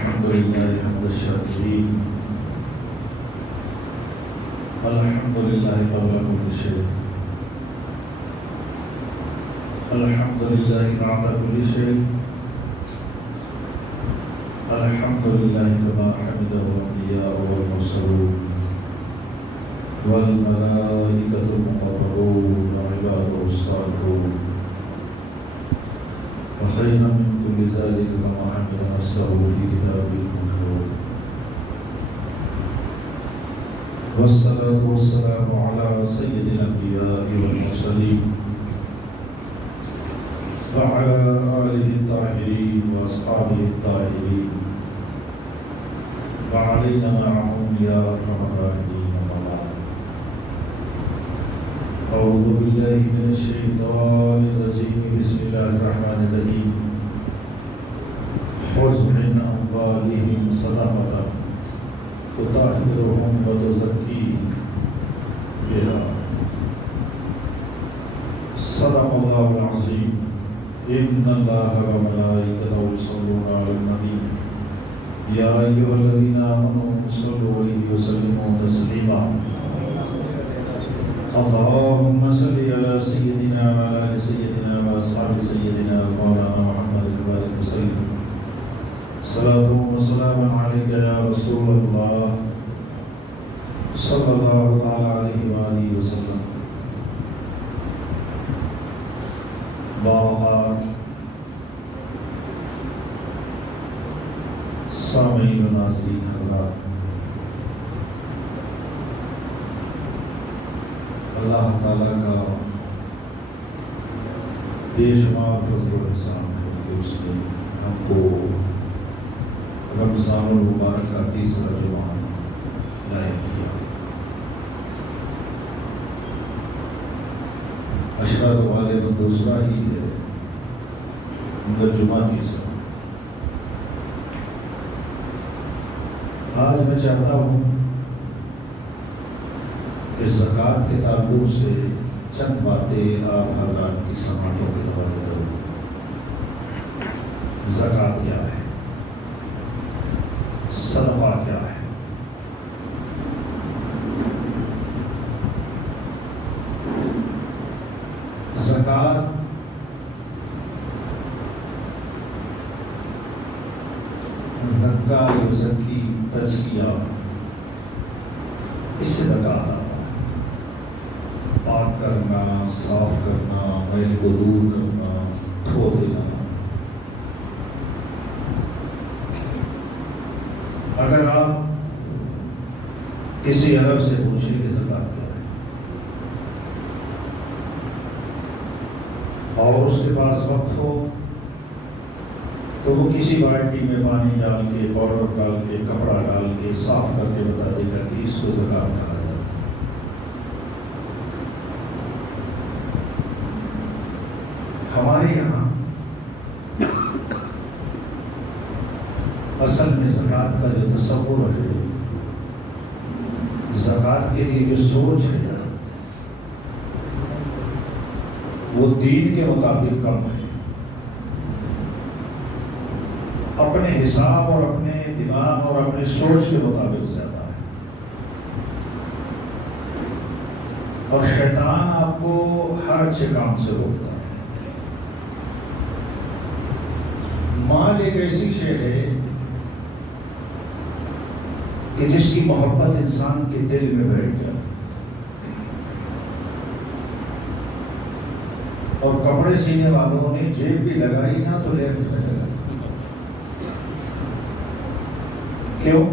الحمد لله حمد الشاكرين الحمد لله قبل كل شيء الحمد لله بعد كل شيء الحمد لله كما حمده الأنبياء والمرسلون والملائكة المقربون وعباده الصالحون وخيرا من كل ذلك كما حمد نفسه في كتابه المكنون والصلاة والسلام على سيد الأنبياء والمرسلين وعلى آله الطاهرين وأصحابه الطاهرين وعلينا معهم يا أرحم الراحمين. أعوذ بالله من الشيطان الرجيم. بسم الله الرحمن الرحيم. خذ من أموالهم صدقة تطهرهم وتزكيهم بها. صدق الله العظيم. إن الله وملائكته يصلون على النبي يا أيها الذين آمنوا صلوا عليه وسلموا تسليما. اللهم صل على سيدنا وعلى آل سيدنا وأصحاب سيدنا مولانا محمد البارك وسلم. صلاة وسلام عليك يا رسول الله صلى الله تعالى عليه وآله وسلم. باوقار سامعین و ناظرین حضرات، اللہ تعالیٰ کا بے شمار فضل و احسان ہے کہ اس نے ہم کو رمضان المبارک کا تیسرا جمعہ لائق کیا. عشرہ تو غالباً دوسرا ہی ہے مگر جمعہ تیسرا. آج میں چاہتا ہوں کہ زکوٰۃ کے تعلق سے چند باتیں آپ حضرات کی سماعتوں کے حوالے کروں. زکوٰۃ کیا ہے؟ صدقہ کیا ہے؟ زکوٰۃ زکوٰۃ یزکی تزکیہ، اس سے زکوٰۃ آتا ہے. پاک کرنا، صاف کرنا، میل کو دور کرنا، دھو دینا. اگر آپ کسی عرب سے پوچھیں کہ زکوٰۃ کیا ہے اور اس کے پاس وقت ہو تو وہ کسی بالٹی میں پانی ڈال کے، پاؤڈر ڈال کے، کپڑا ڈال کے، صاف کر کے بتا دے گا کہ اس کو زکوٰۃ کہا جاتا ہے. ہمارے یہاں اصل میں زکوٰۃ کا جو تصور ہے، زکوٰۃ کے لیے جو سوچ ہے وہ دین کے مطابق کم ہے. اپنے حساب اور اپنے دماغ اور اپنے سوچ کے مطابق زیادہ ہے. اور شیطان آپ کو ہر اچھے کام سے روکتا ہے. مال ایک ایسی شے ہے کہ جس کی محبت انسان کے دل میں بیٹھ جاتی ہے. اور کپڑے سینے والوں نے جیب بھی لگائی نا تو لیفٹ میں لگائی. کیوں؟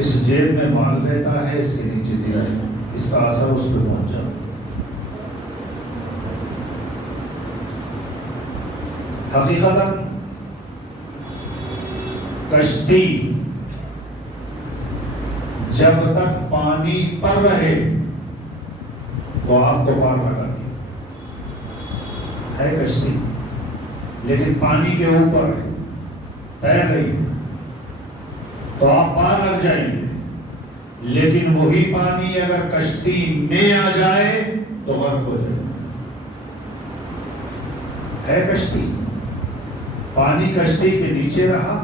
اس جیب میں مال رہتا ہے، اس کے نیچے دیا ہے، اس کا اثر اس پہ پہنچا. حقیقت کشتی جب تک پانی پر رہے تو آپ کو پار لگا ہے کشتی، لیکن پانی کے اوپر تیر رہی تو آپ پار لگ جائیں گے. لیکن وہی پانی اگر کشتی میں آ جائے تو غرق ہو جائے. ہے کشتی، پانی کشتی کے نیچے رہا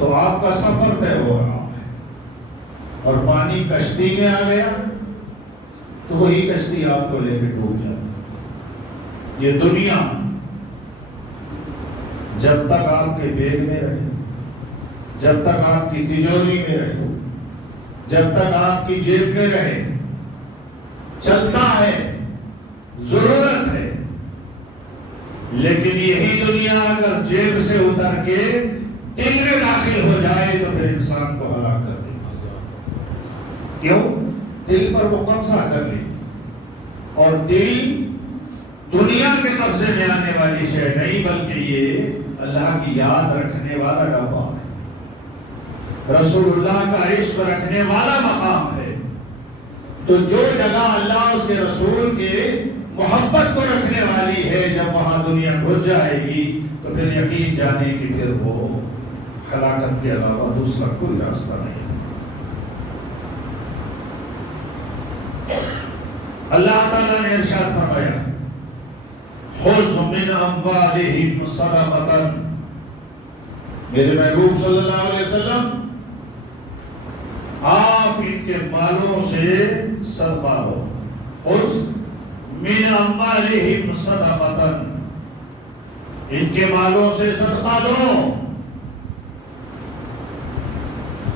تو آپ کا سفر طے ہو رہا ہے اور پانی کشتی میں آ گیا تو وہی کشتی آپ کو لے کے ڈوب جاتی. یہ دنیا جب تک آپ کے بیگ میں رہے، جب تک آپ کی تجوری میں رہے، جب تک آپ کی جیب میں رہے، چلتا ہے، ضرورت ہے. لیکن یہی دنیا اگر جیب سے اتر کے دل میں داخل ہو جائے تو پھر انسان کو ہلاک کر دے. کیوں؟ دل پر وہ قبضہ کر لیتی. اور دل دنیا کے قبضے میں آنے والی شے نہیں، بلکہ یہ اللہ کی یاد رکھنے والا ڈبہ ہے، رسول اللہ کا عشق رکھنے والا مقام ہے. تو جو جگہ اللہ اس کے رسول کے محبت کو رکھنے والی ہے، جب وہاں دنیا گھس جائے گی تو پھر یقین جانے کہ پھر وہ ہلاکت کے علاوہ دوسرا کوئی راستہ نہیں. اللہ تعالیٰ نے ارشاد فرمایا خذ من اموالہم صدقۃ، میرے محبوب صلی اللہ علیہ وسلم آپ ان کے مالوں سے صدقہ دو. خذ من اموالہم صدقۃ، ان کے مالوں سے صدقہ دو.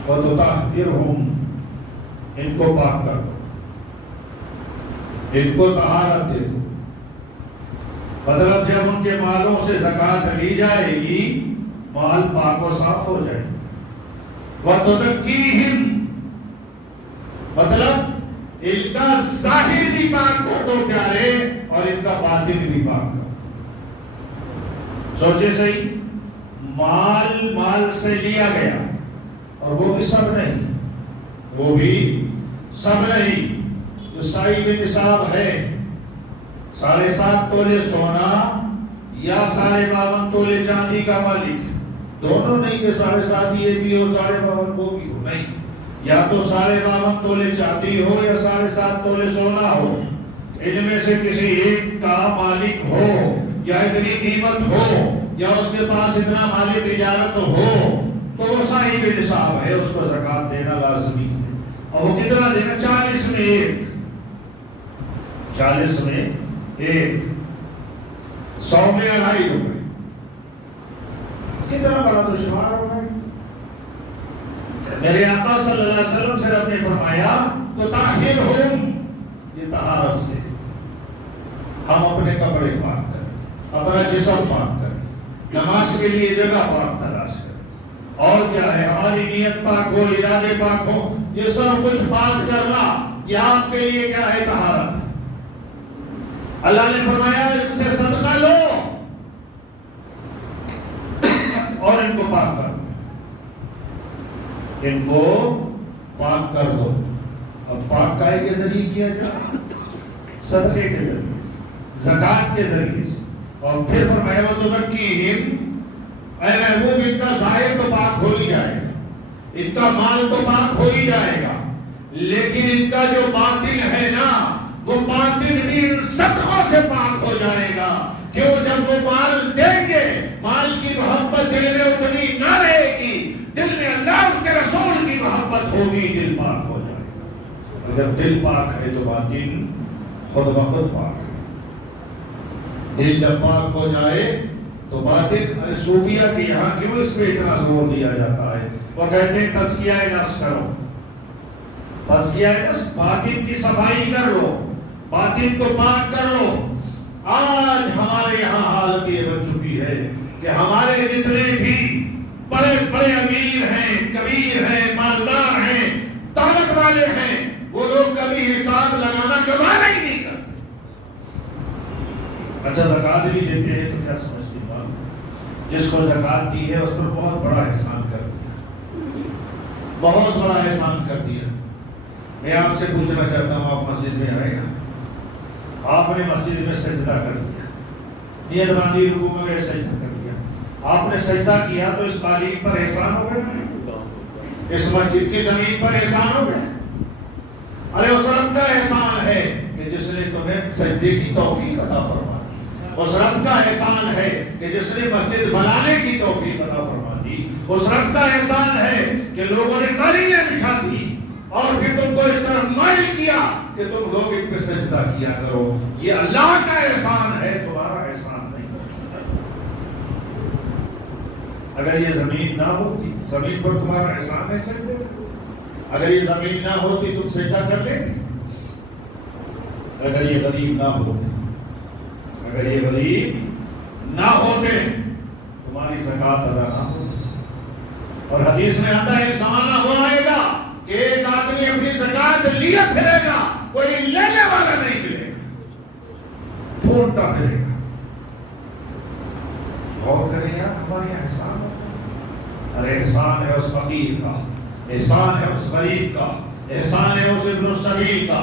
وتطہرہم، ان کو پاک کر دو، ان کو طہارت دے دو. مطلب جب ان کے مالوں سے زکات لی جائے گی مال پاک و صاف ہو جائے. وتزکیہم، مطلب ان کا ظاہر بھی پاک کر دو پیارے، اور ان کا باطن بھی پاک کر دو. سوچے صحیح، مال سے لیا گیا اور وہ بھی سب نہیں، وہ بھی سب نہیں. جو صاحب نصاب ہے 7.5 تولے سونا یا 52.5 تولے چاندی کا مالک، دونوں نہیں کہ 7.5 یہ بھی ہو 52.5 وہ بھی ہو، نہیں. یا تو 52.5 تولے چاندی ہو یا 7.5 تولے سونا ہو. ان میں سے کسی ایک کا مالک ہو یا اتنی قیمت ہو یا اس کے پاس اتنا مالی تجارت ہو تو وہ صاحب نصاب ہے، اس کو زکات دینا لازمی ہے. اور وہ کتنا دینا؟ 40 میں 1، 40 میں 1، 100 میں 2.5 روپے. کتنا بڑا دشوار ہو رہا ہے. میرے آقا صلی اللہ علیہ وسلم سے رب نے فرمایا تو طاہرہم، یہ طہارت سے ہم اپنے کپڑے پاک کریں، اپنا جسم پاک کریں، نماز کے لیے جگہ پاک تلاش کریں. اور کیا ہے؟ ہماری نیت پاک ہو، ارادے پاک ہو، یہ سب کچھ پاک کرنا، یہ آپ کے لیے کیا ہے؟ طہارت. اللہ نے فرمایا ان سے صدقہ لو اور ان کو پاک کر دو، ان کو پاک کر دو. اب پاک کائے کے ذریعے کیا جائے؟ صدقے کے ذریعے سے، زکات کے ذریعے سے. اور پھر فرمایا وتزکیہم، اے محبوب ان کا ظاہر تو پاک ہو ہی جائے گا، ان کا مال تو پاک ہو ہی جائے گا، لیکن ان کا جو باطن ہے نا، وہ باطن بھی ان صدقوں سے پاک ہو جائے گا. کیوں؟ جب وہ مال دیں گے، مال کی محبت دل میں اتنی نہ رہے گی، دل میں اللہ اس کے رسول کی محبت ہوگی، دل پاک ہو جائے گا. اور جب دل پاک ہے تو باطن خود بخود پاک ہے. دل جب پاک ہو جائے تو باطن، صوفیہ کے یہاں کیوں اس پہ اتنا زور دیا جاتا ہے؟ وہ کہتے ہیں تزکیہ نفس کرو، تزکیہ نفس، باطن کی صفائی کر لو، باطن کو پاک کر لو. آج ہمارے یہاں حالت یہ بن چکی ہے کہ ہمارے جتنے بھی بڑے بڑے امیر ہیں، کبیر ہیں، مالدار ہیں، طاقت والے ہیں، وہ لوگ کبھی حساب لگانا گوارا ہی نہیں کرتے. اچھا زکات بھی دیتے ہیں تو کیا سمجھتے ہیں؟ جس کو زکات دی ہے اس پر بہت بڑا احسان کر دیا، بہت بڑا احسان کر دیا. میں آپ سے پوچھنا چاہتا ہوں، آپ مسجد میں آئے نا، آپ نے مسجد میں سجدہ کر دیا، نیت باندھی، رکوع میں گئے سجدہ کر دیا. آپ نے سجدہ کیا تو اس قالین پر احسان ہو گیا، اس مسجد کی زمین پر احسان ہو گیا. ارے اس رب کا احسان ہے کہ جس نے تمہیں سجدے کی توفیق عطا فرما دی. اس رب کا احسان ہے کہ جس نے مسجد بنانے کی توفیق عطا فرما دی. دی. اس رب کا احسان ہے کہ لوگوں نے تعلیمیں بچھا دی اور پھر تم کو اس طرح مائل کیا کہ تم لوگ ان پہ سجدہ کیا کرو. یہ اللہ کا احسان ہے، تمہارا احسان نہیں. اگر یہ زمین نہ ہوتی، زمین پر تمہارا احسان ہے سجدے. اگر یہ زمین نہ ہوتی تم سجدہ کر لیتے. اگر یہ غریب نہ ہوتے، اگر یہ غریب نہ ہوتے تمہاری زکات ادا نہ ہوتی. اور حدیث میں آتا ہے زمانہ ہو آئے گا کہ ایک آدمی اپنی زکات لیے پھرے گا، کوئی لینے والا نہیں ملے گا، ڈھونڈتا پھرے گا. غور کریں یار، ہمارے احسان ہوتا ہے. ارے احسان ہے اس فقیر کا، احسان ہے اس غریب کا، احسان ہے اس ابن السبیل کا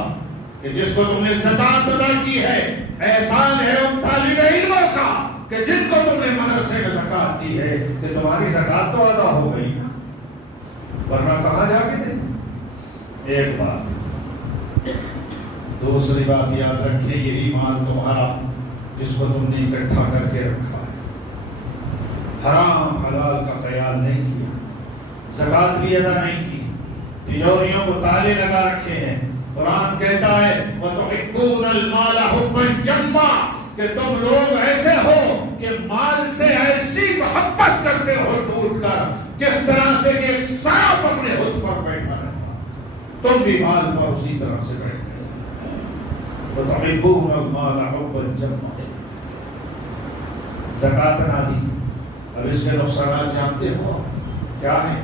کہ جس کو تم نے زکات ادا کی ہے. احسان ہے ان طالب علموں کا کہ جن کو تم نے مدرسے میں زکات دی ہے کہ تمہاری زکات تو ادا ہو گئی، ورنہ کہاں جا کے دیں. ایک بات. دوسری بات یاد رکھیں، یہی مال تمہارا جس کو تم نے اکٹھا کر کے رکھا ہے. حرام حلال کا خیال نہیں کیا، زکات بھی ادا نہیں کی، تجوریوں کو تالے لگا رکھے ہیں. قرآن کہتا ہے وَتُحِبُّونَ الْمَالَ حُبًّا جَمًّا کہ تم لوگ ایسے ہو کہ مال سے ایسی محبت کرتے ہو ٹوٹ کر جس طرح سے کہ ایک سانپ اپنے ہد پر بیٹھا رہتا، تم بھی مال پر اسی طرح سے بیٹھتے ہو. وَتُحِبُّونَ الْمَالَ حُبًّا جَمًّا. زکات نہ دی. اب اس کے نقصانات جانتے ہو کیا ہے؟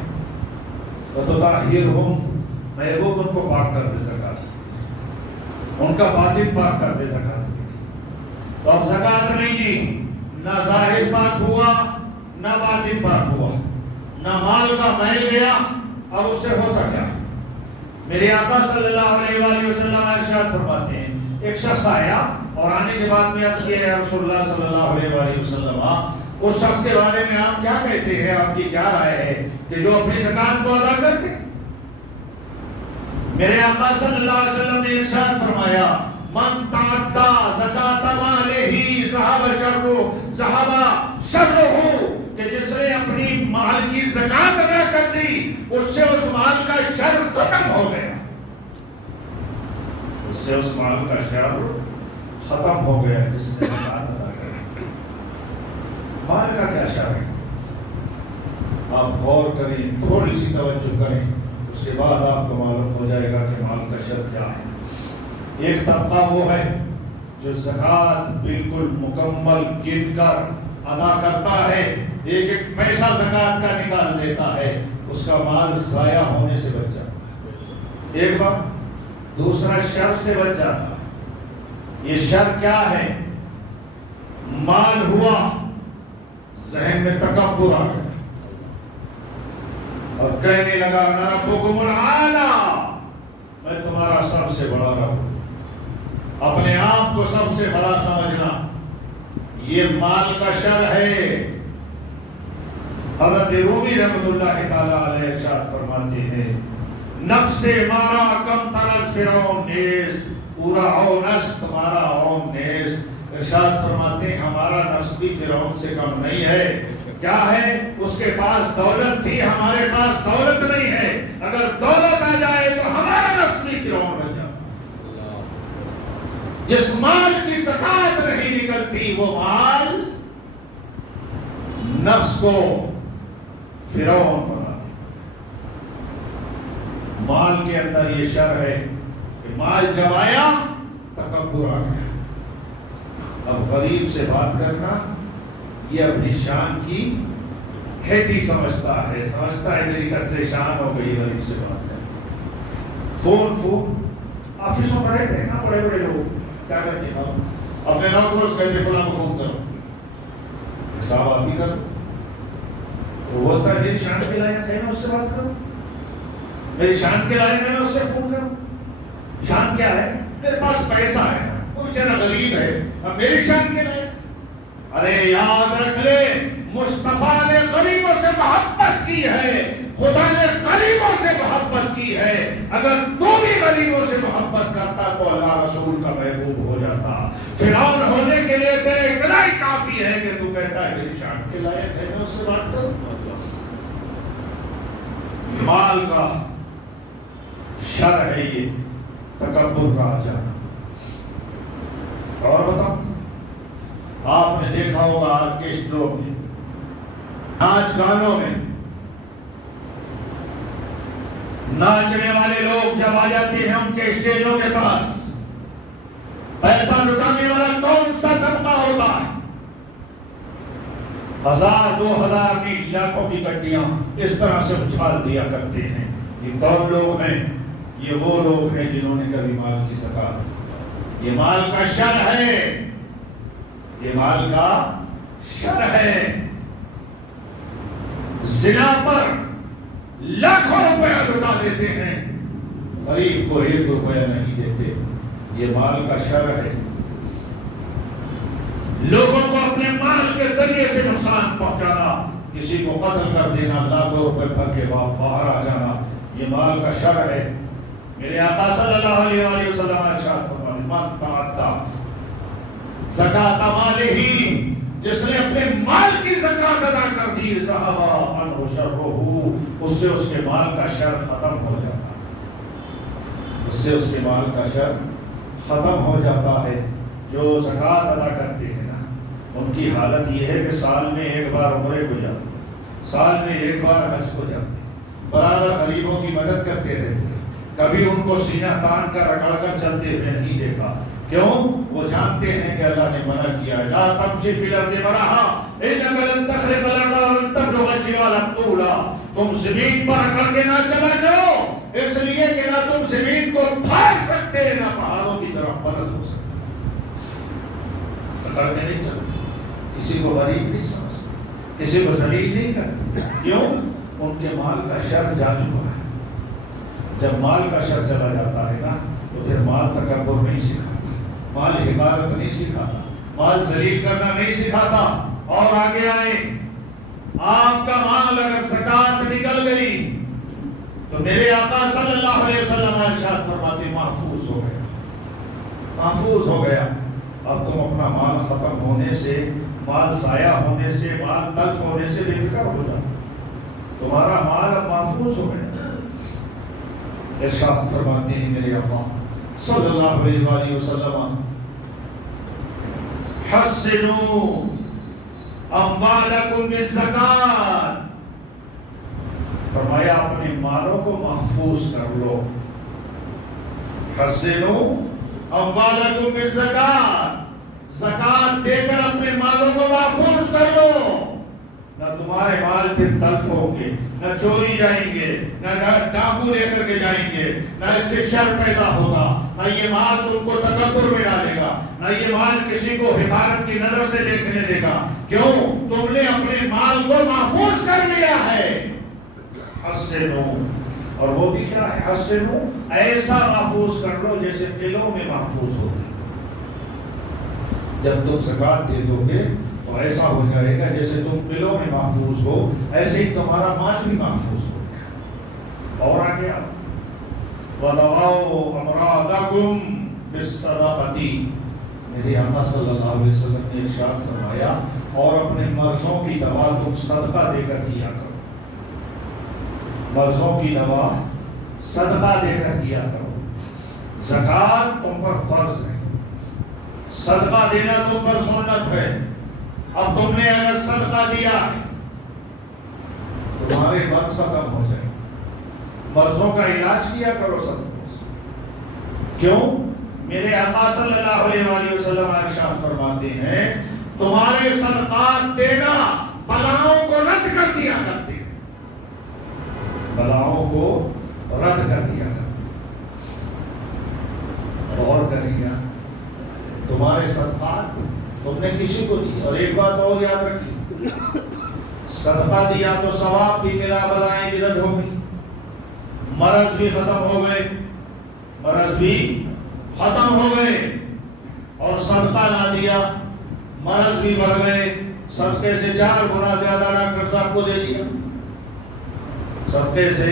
وَتُطَهِّرُهُمْ محبوب ان کو پاک کر دے زکات، ان کا باطن پاک کر دے زکات. تو اب زکات نہیں دی، نہ ظاہر پاک ہوا نہ باطن پاک ہوا، نہ مال کا میل گیا. اب اس سے ہوتا کیا؟ میرے آقا صلی اللہ علیہ وآلہ وسلم ارشاد فرماتے ہیں ایک شخص آیا اور آنے کے بعد میں عرض کیا ہے رسول اللہ صلی اللہ علیہ وآلہ وسلم اس شخص کے بارے میں آپ کیا کہتے ہیں، آپ کی کیا رائے ہے کہ جو اپنی زکات کو ادا کرتے. میرے آقا صلی اللہ علیہ وسلم نے ارشاد فرمایا من تعدى زکات مالہ ذهب شرہ کہ جس نے اپنی مال کی زکات ادا کر دی اس سے اس مال کا شر ختم ہو گیا. اس سے اس مال کا شر ختم ہو گیا جس نے زکات ادا کر. مال کا کیا شر ہے؟ آپ غور کریں، تھوڑی سی توجہ کریں، اس کے بعد آپ کو معلوم ہو جائے گا کہ مال کا شر کیا ہے. ایک طبقہ وہ ہے جو زکات بالکل مکمل گن کر ادا کرتا ہے، ایک ایک پیسہ زکات کا نکال دیتا ہے، اس کا مال ضائع ہونے سے بچ جاتا ہے. ایک بات. دوسرا شر سے بچ جاتا ہے. یہ شر کیا ہے؟ مال ہوا، ذہن میں تکبر آ گیا اور کہنے لگا انا ربکم الاعلی، میں تمہارا سب سے بڑا رب. اپنے آپ کو سب سے بڑا سمجھنا یہ مال کا شر ہے. حضرت رومی رحمۃ اللہ تعالی علیہ ارشاد فرماتے ہیں نفس مارا کم ترس فرعون نیست پورا اونس تمہارا اون نیست. ارشاد فرماتے ہیں ہمارا نفس بھی فرعون سے کم نہیں ہے. کیا ہے؟ اس کے پاس دولت تھی، ہمارے پاس دولت نہیں ہے. اگر دولت آ جائے تو ہمارا نفس بھی فرعون بن جائے. جس مال کی زکات نہیں نکلتی وہ مال نفس کو فرعون بنا دیتا. مال کے اندر یہ شر ہے کہ مال جب آیا تکبر آ گیا. اب غریب سے بات کرنا یہ اپنی شان کی ہیٹی سمجھتا ہے میری کسر شان ہو گئی غریب سے بات کرنا. فون آفسوں میں رہتے ہیں نا بڑے بڑے لوگ، کیا کرتے ہیں اپنے نوکروں سے کہتے فلاں کو فون کرو، حساب آپ بھی کرو. وہ بولتا ہے میری شان کے لائق ہے میں اس سے بات کروں، میری شان کے لائق ہے میں اس سے فون کروں. شان کیا ہے؟ میرے پاس پیسہ ہے، وہ بیچارہ غریب ہے، اب میری شان کے لائق. ارے یاد رکھ لے مصطفیٰ نے غریبوں سے محبت کی ہے، خدا نے غریبوں سے محبت کی ہے. اگر تو بھی غریبوں سے محبت کرتا تو اللہ رسول کا محبوب ہو جاتا. فرعون ہونے کے لیے تیرے اتنا ہی کافی ہے کہ تو کہتا ہے میری شان کے لائق ہے میں اس سے بات کروں. مال کا شر ہے یہ تکبر کا آ جانا۔ اور بتاؤ، آپ نے دیکھا ہوگا آرکیسٹروں میں، ناچ گانوں میں ناچنے والے لوگ جب آ جاتے ہیں ان کے اسٹیجوں کے پاس، پیسہ لٹانے والا کون سا طبقہ ہوتا ہے؟ 1000 2000 نہیں، لاکھوں کی گڈیاں اس طرح سے اچھال دیا کرتے ہیں۔ یہ کون لوگ ہیں؟ یہ وہ لوگ ہیں جنہوں نے کبھی مال کی زکات، یہ مال کا شر ہے، یہ مال کا شر ہے۔ زنا پر لاکھوں روپیہ لٹا دیتے ہیں، غریب کو 1 روپیہ نہیں دیتے، یہ مال کا شر ہے۔ لوگوں کو اپنے مال کے ذریعے سے نقصان پہنچانا، کسی کو قتل کر دینا، لاکھوں روپے بھر کے باہر آ جانا، یہ مال کا شر ہے۔ میرے آقا صلی اللہ علیہ وآلہ وسلم ارشاد فرماتے ہیں، من تعطى زکات مالہ، جس نے اپنے مال کی زکات ادا کر دی، ذهب عنہ شرہ، اس سے اس کے مال کا شر ختم ہو جاتا ہے، اس سے اس کے مال کا شر ختم ہو جاتا ہے۔ جو زکات ادا کرتے ہیں نا، ان کی حالت یہ ہے کہ سال میں 1 بار عمرے کو جاتے، سال میں 1 بار حج کو جاتے، برابر غریبوں کی مدد کرتے رہتے، کبھی ان کو سینہ تان کر رگڑ کر چلتے ہوئے نہیں دیکھا۔ کیوں؟ وہ جانتے ہیں کہ اللہ نے منع کیا ہے، لا تمشی فی الارض مرحا انک لن تخرق الارض ولن تبلغ الجبال طولا، تم زمین پر اکڑ کے نہ چلا جاؤ، اس لیے کہ نہ تم زمین کو پھاڑ سکتے نہ پہاڑوں کی طرف بلند ہو سکتے۔ اکڑ کے نہیں چلتے، کسی کو غریب نہیں سمجھتے، کسی کو ذلیل نہیں کرتے۔ کیوں؟ ان کے مال کا شر جا چکا ہے۔ جب مال کا شر چلا جاتا ہے نا، تو پھر مال تکبر نہیں سکھاتا، مال حقارت نہیں سکھاتا، مال ذلیل کرنا نہیں سکھاتا۔ اور آگے آئے، آپ کا مال اگر زکات نکل گئی تو میرے آقا صلی اللہ علیہ وسلم ارشاد فرماتے محفوظ ہو گیا، محفوظ ہو گیا۔ اب تم اپنا مال ختم ہونے سے، مال ضائع ہونے سے، مال تلف ہونے سے بے فکر ہو جاؤ، تمہارا مال اب محفوظ ہو گیا۔ ارشاد فرماتے ہیں میرے آقا صلی اللہ علیہ وآلہ وسلم، حسنوا اموالکم بالزکات، فرمایا اپنے مالوں کو محفوظ کر لو۔ حسنوا اموالکم بالزکات، زکات دے کر اپنے مالوں کو محفوظ کر لو، نہ تمہارے مال پھر تلف ہوں گے، نہ چوری جائیں گے، نہ ڈاکو لے کر کے جائیں گے، نہ اس سے شر پیدا ہوگا، نہ یہ مال تم کو تکبر میں ڈالے گا، نہ یہ مال کسی کو حقارت کی نظر سے دیکھنے دے گا۔ کیوں؟ تم نے اپنے مال کو محفوظ کر لیا ہے۔ حسنو، اور وہ بھی کیا ہے؟ حسنو، ایسا محفوظ کر لو جیسے قلعوں میں محفوظ ہوگی۔ جب تم زکات دے دو گے تو ایسا ہو جائے گا جیسے تم قلعوں میں محفوظ ہو، ایسے ہی تمہارا مال بھی محفوظ ہو گیا۔ اور آگے وَدَوَاؤُ أَمْرَادَكُمْ بِالصَّدَقَةِ، میرے آقا صلی اللہ علیہ وسلم نے ارشاد فرمایا، اور اپنے مرضوں کی دوا تم صدقہ دے کر کیا کرو، مرضوں کی دوا صدقہ دے کر کیا کرو۔ زکات تم پر فرض ہے، صدقہ دینا تم پر سنت ہے۔ اب تم نے اگر صدقہ دیا ہے، تمہارے مرض ختم ہو جائے، مرضوں کا علاج کیا کرو صدقوں سے۔ کیوں؟ میرے آقا صلی اللہ علیہ وآلہ وسلم ارشاد فرماتے ہیں، تمہارے صدقات دینا بلاؤں کو رد کر دیا کرتے ہیں، بلاؤں کو رد کر دیا کرتے ہیں۔ غور کریے، تمہارے صدقات تم نے کسی کو دی، اور ایک بات اور یاد رکھیے، صدقہ دیا تو ثواب بھی ملا، بلائیں بھی رد ہو گئی، مرض بھی ختم ہو گئے، مرض بھی ختم ہو گئے۔ اور صدقہ نہ دیا، مرض بھی بڑھ گئے، صدقے سے 4 گنا زیادہ ڈاکٹر صاحب کو دے دیا، صدقے سے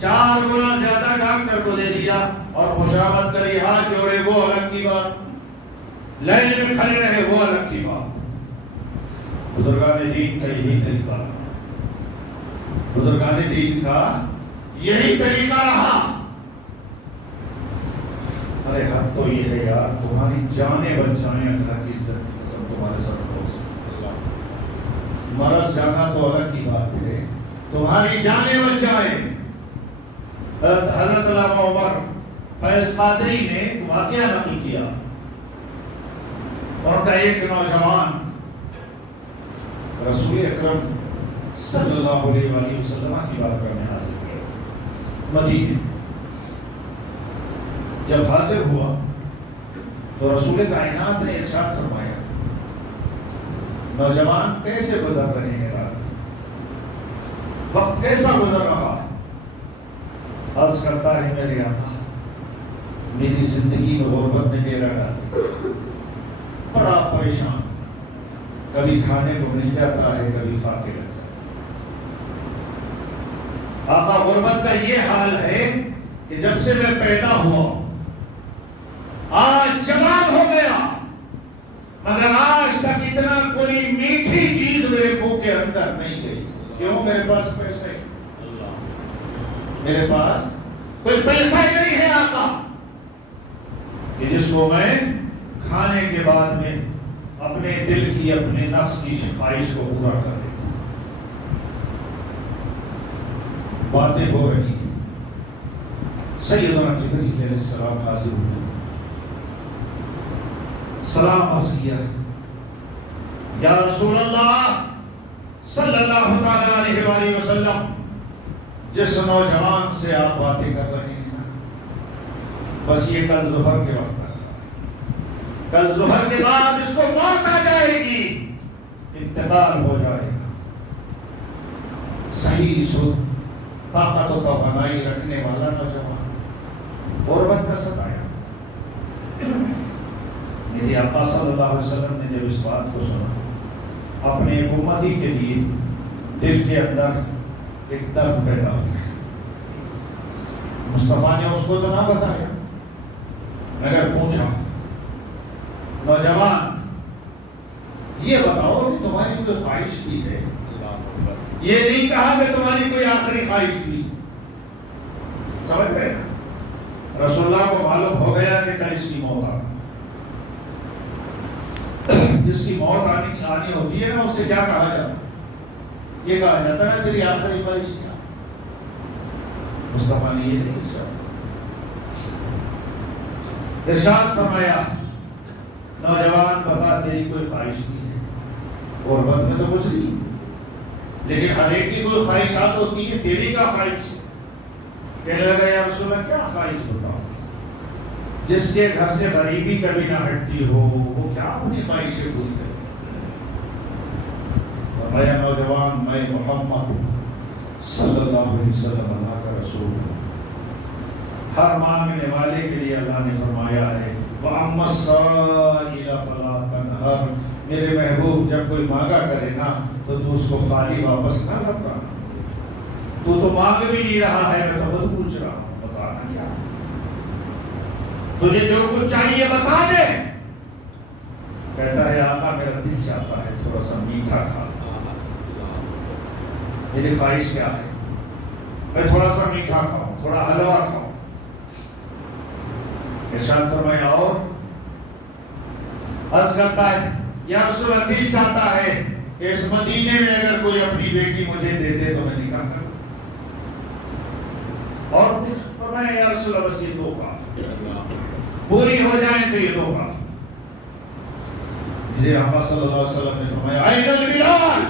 4 گنا زیادہ ڈاکٹر کو دے دیا، اور خوشامد کری، ہاتھ جوڑے، وہ الگ کی بات، لائن میں کھڑے رہے، وہ الگ کی بات۔ بزرگان دین کا یہی طریقہ، بزرگان دین کا یہی طریقہ رہا. ارے حد تو یہ ہے یار، تمہاری جانیں بچ جائیں اللہ کی عزت کی قسم، تمہارے ساتھ مرض جانا تو الگ کی بات ہے، تمہاری جانیں بچ جائیں. حضرت علامہ عمر فیض قادری نے ایک واقعہ نقل کیا. ان کا ایک نوجوان رسول اکرم صلی اللہ علیہ وآلہ وسلم کی بات کرنے حاضر ہوا مدینے. جب حاضر ہوا تو رسول کائنات نے ارشاد فرمایا، نوجوان کیسے گزر رہے ہیں رات، وقت کیسا گزر رہا ہے؟ عرض کرتا ہے میرے آقا میری زندگی میں غربت نے ڈیرا ڈالا، بڑا پریشان، کبھی کھانے کو مل جاتا ہے کبھی فاقے لگ جاتا ہے. آقا غربت کا یہ حال ہے کہ جب سے میں پیدا ہوا آج جوان ہو گیا، مگر آج تک اتنا کوئی میٹھی چیز میرے منہ کے اندر نہیں گئی. کیوں؟ میرے پاس پیسے، میرے پاس کوئی پیسہ ہی نہیں ہے آقا کہ جس کو میں کھانے کے بعد میں اپنے دل کی اپنے نفس کی خواہش کو پورا کر دیتا. باتیں ہو رہی تھی، سیدنا جبریل علیہ السلام حاضر ہوئے، سلام عرض کیا، یا رسول اللہ صلی اللہ تعالی علیہ وآلہ وسلم، جس نوجوان سے آپ باتیں کر رہے ہیں نا، بس یہ کل ظہر کے وقت ہے، کل ظہر کے بعد اس کو موت آ جائے گی، انتقال ہو جائے گا. صحیح طاقت و توانائی رکھنے والا نوجوان غربت کا ستایا. میرے آقا صلی اللہ علیہ وسلم نے جب اس بات کو سنا، اپنے امتی کے لیے دل کے اندر ایک درد پیدا ہو گیا. مصطفیٰ نے اس کو تو نہ بتایا، مگر پوچھا، نوجوان یہ بتاؤ کہ تمہاری کوئی خواہش بھی ہے؟ یہ نہیں کہا کہ تمہاری کوئی آخری خواہش بھی. سمجھ رہے نا؟ رسول اللہ کو معلوم ہو گیا کہ کل اس کی موت آ، جس کی موت آنی ہوتی ہے نا، اس سے کیا کہا جاتا؟ یہ کہا جاتا ہے تیری آخری خواہش کیا؟ مصطفیٰ نے یہ نہیں ارشاد فرمایا، نوجوان بتا تیری کوئی خواہش نہیں ہے. غربت میں تو گزری، لیکن ہر ایک کی کوئی خواہشات ہوتی ہے، تیری کا خواہش؟ کہنے لگا یا رسول اللہ کیا خواہش بتاؤ؟ جس کے گھر سے غریبی کبھی نہ ہٹتی ہو وہ کیا اپنی خواہشیں پوری کرے؟ فرمایا نوجوان میں محمد صلی اللہ علیہ وسلم اللہ کا رسول ہوں. ہر مانگنے والے کے لیے اللہ نے فرمایا ہے وَأَمَّا السَّائِلَ فَلَا تَنْهَرْ، میرے محبوب جب کوئی مانگا کرے نا تو تو اس کو خالی واپس نہ رکھنا. تو مانگ بھی نہیں رہا ہے، میں تو خود پوچھ رہا ہوں، بتانا کیا تجھے جو کچھ چاہیے بتا دے. کہتا ہے آقا میرا دل چاہتا ہے تھوڑا سا میٹھا کھا، میری خواہش کیا ہے؟ میں تھوڑا سا میٹھا کھاؤں، تھوڑا حلوہ کھاؤں. ارشاد فرمایا اور عرض کرتا ہے یا رسول اللہ دل چاہتا ہے کہ اس مدینے میں اگر کوئی اپنی بیٹی مجھے دے دے تو میں نکاح کروں. اور فرمایا یا رسول اللہ بس یہ دو کافی، پوری ہو جائیں تو یہ دو کافی. میرے آقا صلی اللہ علیہ وسلم نے فرمایا این البلال،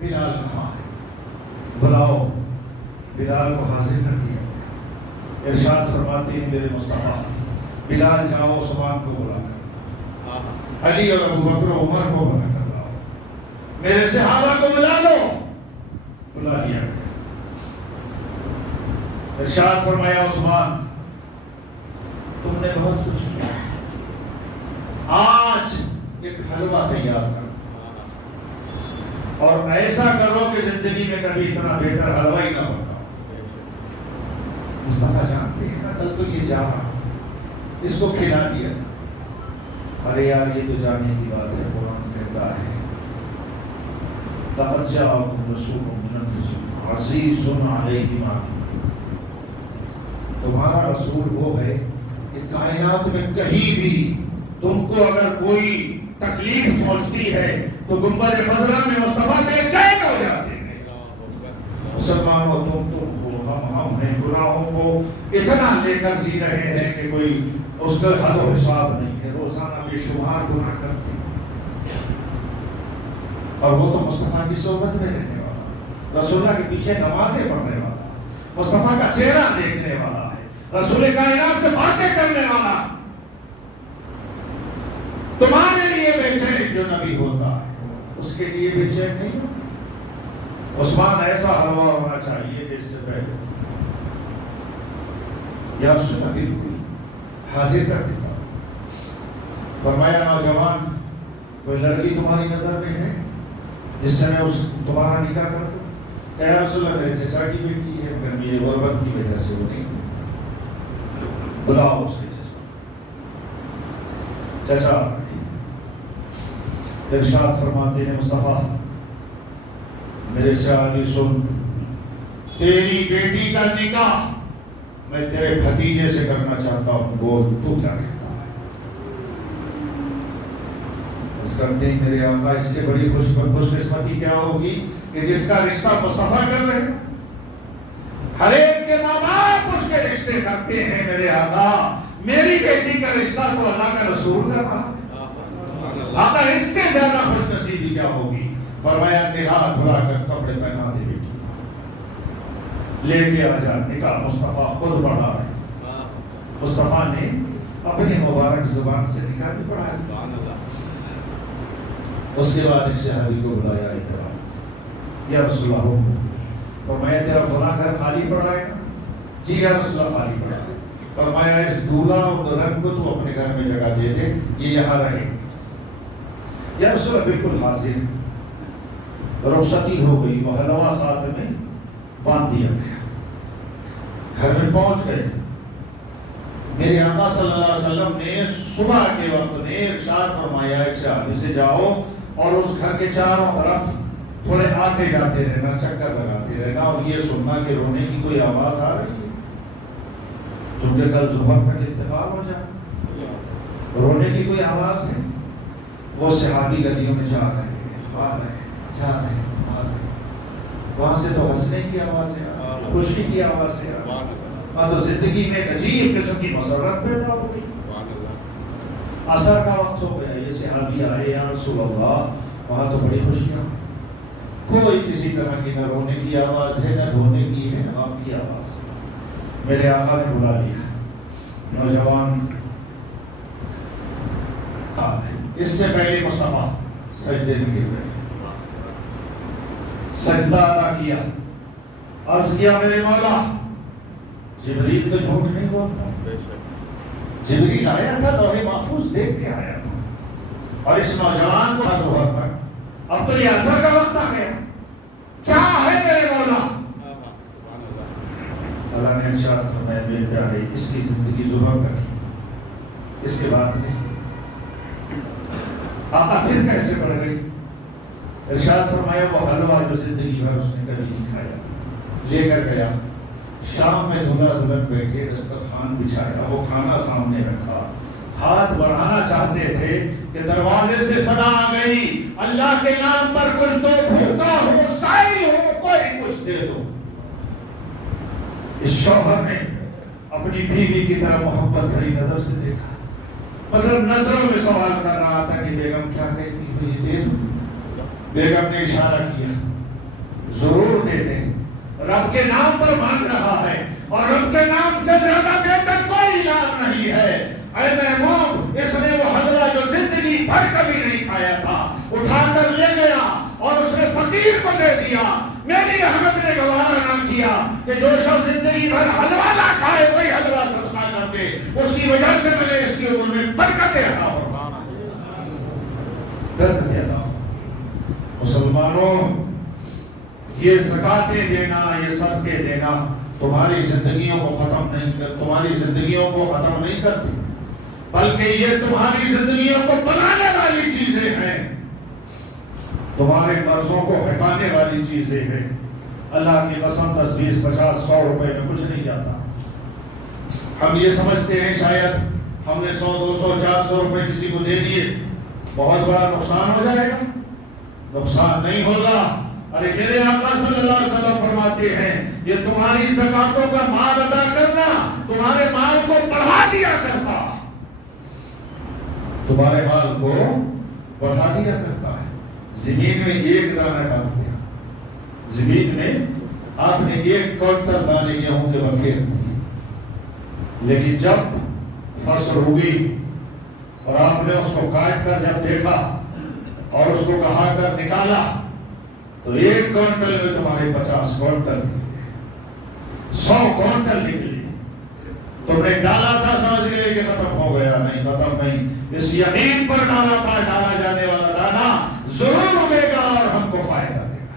بلال کہاں ہے؟ بلاؤ. بلال کو حاضر کر دیا. ارشاد فرماتے ہیں میرے مصطفیٰ بلال جاؤ عثمان کو بلا کر، علی اور ابو بکر و عمر کو بلا کر لاؤ، میرے صحابہ کو بلا لو. بلا لیا. ارشاد فرمایا عثمان تم نے بہت کچھ کیا، آج ایک حلوہ تیار کرو اور ایسا کرو کہ زندگی میں کبھی اتنا بہتر حلوہ ہی نہ بناؤ. مصطفیٰ جانتے ہیں نا کل تو یہ جا رہا، اس کو کھلا دیا. ارے یار یہ تو جانے کی بات ہے. قرآن کہتا ہے لقد جاءكم رسول من انفسكم عزيز عليه ما عنتم تمہارا رسول وہ ہے کہ کائنات میں کہیں بھی تم کو اگر کوئی تکلیف پہنچتی ہے تو گنبد خضرا میں مصطفیٰ بے چین ہو جاتے ہیں. مسلمانوں تم ہو ہم ہیں، گناہوں کو اتنا لے کر جی رہے ہیں کہ کوئی اس کا حد و حساب نہیں ہے. روزانہ بے شمار گناہ کرتے ہیں، اور وہ تو مصطفیٰ کی صحبت میں رہنے والا، رسول اللہ کے پیچھے نمازیں پڑھنے والا، مصطفیٰ کا چہرہ دیکھنے والا ہے، رسول کائنات سے باتیں کرنے والا. تمہارے لیے بے چین جو نبی ہوتا ہے اس کے لیے بے چین نہیں ہوتا. عثمان ایسا حلوہ ہونا چاہیے کہ اس سے پہلے یا سنا بالکل حاضر کر دیتا. فرمایا نوجوان کوئی لڑکی تمہاری نظر میں ہے جس سے میں تمہارا نکاح کر دوں؟ کہ یا رسول اللہ میرے چچا کی بیٹی ہے، مگر میری غربت کی وجہ سے وہ نہیں. بلاؤ اس کے چچا. ارشاد فرماتے ہیں مصطفیٰ میرے سے آگے سن، تیری بیٹی کا نکاح میں تیرے بھتیجے سے کرنا چاہتا ہوں، بول تو کیا کہتا ہے؟ اس کرتے ہی میرے آقا اس سے بڑی خوش قسمتی کیا ہوگی کہ جس کا رشتہ مصطفیٰ کر رہے ہیں. ہر ایک کے ماں باپ اس کے رشتے کرتے ہیں، میرے آقا میری بیٹی کا رشتہ تو اللہ کا رسول کر رہا ہے. آقا اس سے زیادہ خوش نصیبی کیا ہوگی؟ فرمایا نہا دھلا کر کپڑے پہنا دے بیٹی، لے کے آ جا. نکاح مصطفیٰ خود پڑھا رہے. مصطفیٰ نے اپنی مبارک زبان سے نکاح بھی پڑھایا. اس کے بعد ایک صحابی کو بلایا اعتراض، یا رسول اللہ فرمایا تیرا فلاں گھر خالی پڑا ہے؟ جی یا رسول اللہ خالی پڑا ہے. فرمایا اس دولہا اور دلہن کو تو اپنے گھر میں جگہ دے دے، یہ یہاں رہے. یا رسول اللہ بالکل حاضر. رخصتی ہو گئی، وہ حلوہ ساتھ میں باندھ دیا گیا. گھر میں پہنچ گئے. میرے آقا صلی اللہ علیہ وسلم نے صبح کے وقت نے ارشاد فرمایا ایک صحابی سے جاؤ اور اس گھر کے چاروں طرف تھوڑے آتے جاتے رہنا، چکر لگاتے رہنا، اور یہ سننا کہ رونے کی کوئی آواز آ رہی ہے کیونکہ کل ظہر تک انتقال ہو جائے. رونے کی کوئی آواز ہے. وہ صحابی گلیوں میں جا رہے ہیں، آ رہے ہیں، جا رہے ہیں، آ رہے ہیں. وہاں سے تو ہنسنے کی آواز ہے، خوشی کی آواز ہے. وہاں تو زندگی میں ایک عجیب قسم کی مسرت پیدا ہو گئی. عصر کا وقت ہو گیا، یہ صحابی آئے، یا رسول اللہ وہاں تو بڑی خوشیاں، کوئی کسی طرح کی نہ رونے کی آواز ہے، نہ دھونے کی ہے، نہ غم کی آواز. میرے آقا نے بلا لیا. نوجوان اس سے پہلے مصطفیٰ سجدے میں گر گئے، سجدہ ادا کیا، عرض کیا میرے مولا. جبریل تو جھوٹ نہیں بولتا. جبریل آیا تھا، لوح محفوظ دیکھ کے آیا تھا، اور اس نوجوان کو ظہر پر اب تو یہ عصر کا وقت آ گیا، کیا ہے میرے مولا؟ اللہ نے ارشاد فرمایا میرے پیارے اس کی زندگی ظہر تک ہی، اس کے بعد نہیں. آقا پھر کیسے بڑھ گئی؟ ارشاد فرمایا وہ حلوہ جو زندگی بھر اس نے کبھی نہیں کھایا لے کر گیا. شام میں دلہا دلہن بیٹھے، دسترخوان بچھایا، وہ کھانا سامنے رکھا. ہاتھ بڑھانا چاہتے تھے کہ دروازے سے صدا آ گئی، اللہ کے نام پر کچھ دو، بھوکا ہو، سائی ہو، کوئی کچھ دے دو. اس شوہر نے اپنی بیوی کی طرح محبت بھری نظر سے دیکھا، مطلب نظروں میں سوال کر رہا تھا کہ بیگم کیا کہتی ہے، یہ دے دو. بیگم نے اشارہ کیا، ضرور دے دیں، رب کے نام پر مانگ رہا ہے، اور رب کے نام سے زیادہ بہتر کوئی نام نہیں ہے. اے محمود، اس نے وہ حلوہ جو زندگی بھر کبھی نہیں کھایا تھا اٹھا کر لے گیا اور اس نے فقیر کو دے دیا. میری احمد نے گوارا نہ کیا کہ جو شخص زندگی بھر حلوہ نہ کھائے وہی حلوہ صدقہ کر دے، اس کی وجہ سے میں نے اس کی عمر میں برکتیں عطا فرمایا. برکتیں عطا فرمایا. مسلمانوں، یہ زکاتیں دینا، یہ صدقے دینا تمہاری زندگیوں کو ختم نہیں کرتی، بلکہ یہ تمہاری زندگیوں کو بنانے والی چیزیں ہیں، تمہارے قرضوں کو ہٹانے والی چیزیں ہیں. اللہ کی قسم 10 20 50 100 روپے میں کچھ نہیں جاتا. ہم یہ سمجھتے ہیں شاید ہم نے 100 200 400 روپے کسی کو دے دیے بہت بڑا نقصان ہو جائے گا. نقصان نہیں ہوگا. ارے میرے آقا صلی اللہ علیہ وسلم فرماتے ہیں یہ تمہاری زکاتوں کا مال ادا کرنا تمہارے مال کو بڑھا دیا کرتا. تمہارے مال کو بڑھا دیا کرتا ہے. زمین میں ایک دانہ ڈال دیا, زمین میں آپ نے 1 کوئنٹل دانے گیہوں کے بکھیر دیے, لیکن جب فصل ہوگی اور آپ نے اس کو کاٹ کر جب دیکھا اور اس کو کہا کر نکالا تو 1 کوئنٹل میں تمہارے 50 کوئنٹل 100 کوئنٹل نکلی. تم نے ڈالا تھا سمجھ گئے کہ ختم ہو گیا, نہیں ختم نہیں. اس یقین پر ڈالا تھا ڈالا جانے والا دانا ضرور اگے گا اور ہم کو فائدہ دے گا.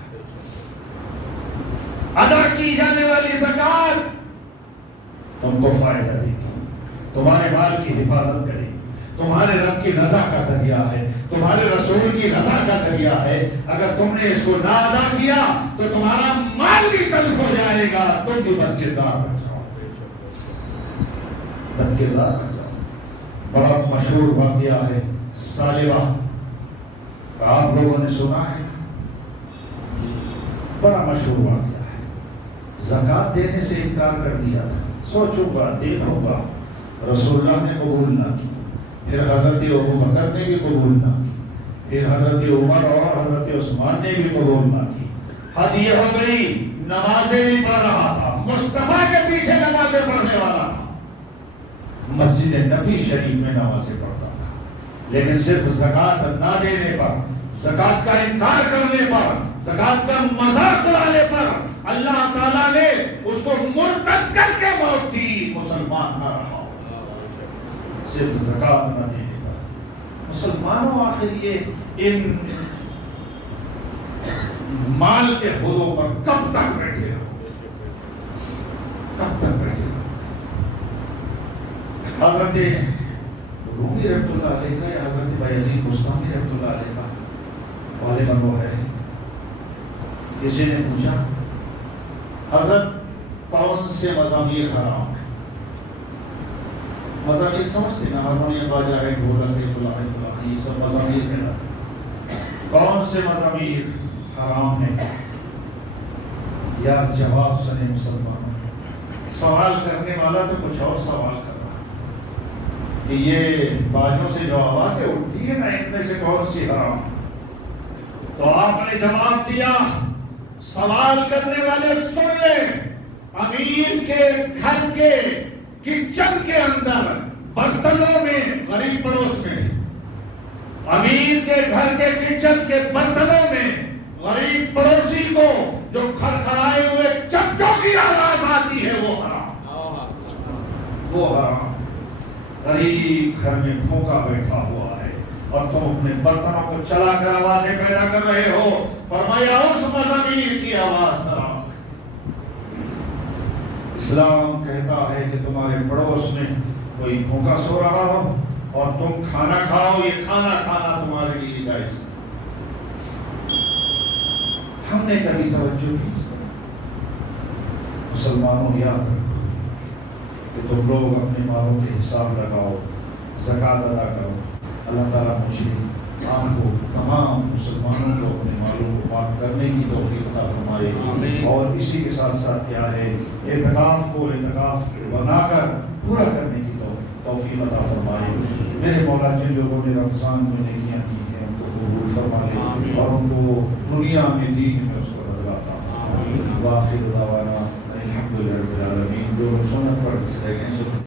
ادا کی جانے والی زکات تم کو فائدہ دے گی, تمہارے مال کی حفاظت کرے گی, تمہارے رب کی رضا کا ذریعہ ہے, تمہارے رسول کی رضا کا ذریعہ ہے. اگر تم نے اس کو نہ ادا کیا تو تمہارا مال بھی تلف ہو جائے گا, تم بھی بدکردار بن جاؤ گے, بدکردار بن جاؤ. بڑا مشہور واقعہ ہے سالبہ, آپ لوگوں نے سنا ہے, بڑا مشہور واقعہ ہے. زکات دینے سے انکار کر دیا تھا, سوچوں گا دیکھوں گا, رسول اللہ نے قبول نہ کی, پھر حضرت ابوبکر نے بھی قبول نہ کی, پھر حضرت عمر اور حضرت عثمان نے بھی قبول نہ کی. حد یہ ہو گئی نمازیں بھی پڑھ رہا تھا, مصطفیٰ کے پیچھے نمازیں پڑھنے والا تھا, مسجد نبی شریف میں نمازیں پڑھتا تھا, لیکن صرف زکات نہ دینے پر, زکات کا انکار کرنے پر, زکات کا مذاق اڑانے پر اللہ تعالیٰ نے اس کو مرتد کر کے موت دی. مسلمان نہ رہا, صرف زکات نہ دینے پر. مسلمانوں آخر یہ ان مال کے حدوں پر کب تک بیٹھے رہو, کب تک بیٹھے رہو. حضرت رومی رحمۃ اللہ علیہ کا یا حضرت بایزید بستامی رحمۃ اللہ علیہ کا غالباً وہ ہے, کسی نے پوچھا حضرت کون سے مزامیر حرام ہیں؟ مزامیر سمجھتے نا, ہارمونیم باجا ہے, ڈھولک ہے, فلاں ہے, فلاں ہے, یہ سب مزامیر کہلاتے ہیں. کون سے مزامیر حرام ہیں؟ یا جواب سنے مسلمانوں, سوال کرنے والا تو کچھ اور سوال کر رہا کہ یہ باجوں سے جو آوازیں اٹھتی ہے نا, ان میں سے کون سی حرام؟ تو آپ نے جواب دیا, سوال کرنے والے سن لیں, امیر کے گھر کے کچن کے اندر برتنوں میں, غریب پڑوس میں, امیر کے گھر کے کچن کے برتنوں میں غریب پڑوسی کو جو کھڑکھڑائے ہوئے چمچوں کی آواز آتی ہے وہ حرام, وہ حرام. غریب گھر میں بھوکا بیٹھا ہوا ہے اور تم اپنے برتنوں کو چلا کر آوازیں پیدا کر رہے ہو, فرمایا اس مزامیر کی آواز حرام. اسلام کہتا ہے کہ تمہارے پڑوس میں کوئی بھوکا سو رہا ہو اور تم کھانا کھاؤ, یہ کھانا کھانا تمہارے لیے جائز ہے. ہم نے کبھی توجہ کی اس طرح. مسلمانوں یاد رکھو کہ تم لوگ اپنے مالوں کے حساب لگاؤ, زکات ادا کرو. اللہ تعالیٰ مجھے آپ کو تمام مسلمانوں کو اپنے مالوں کو پاک کرنے کی توفیق عطا فرمائے. اور اسی کے ساتھ ساتھ کیا ہے, اعتکاف کو اعتکاف بنا کر پورا کرنے کی توفیق عطا فرمائے. میرے مولا جن لوگوں نے رمضان میں نیکیاں کی ہیں ان کو قبول فرما لے اور ان کو دنیا میں دین میں اس کو بدلا عطا فرمائے. وآخر دعوانا الحمد للہ رب العالمین. جو سنت پڑھ کے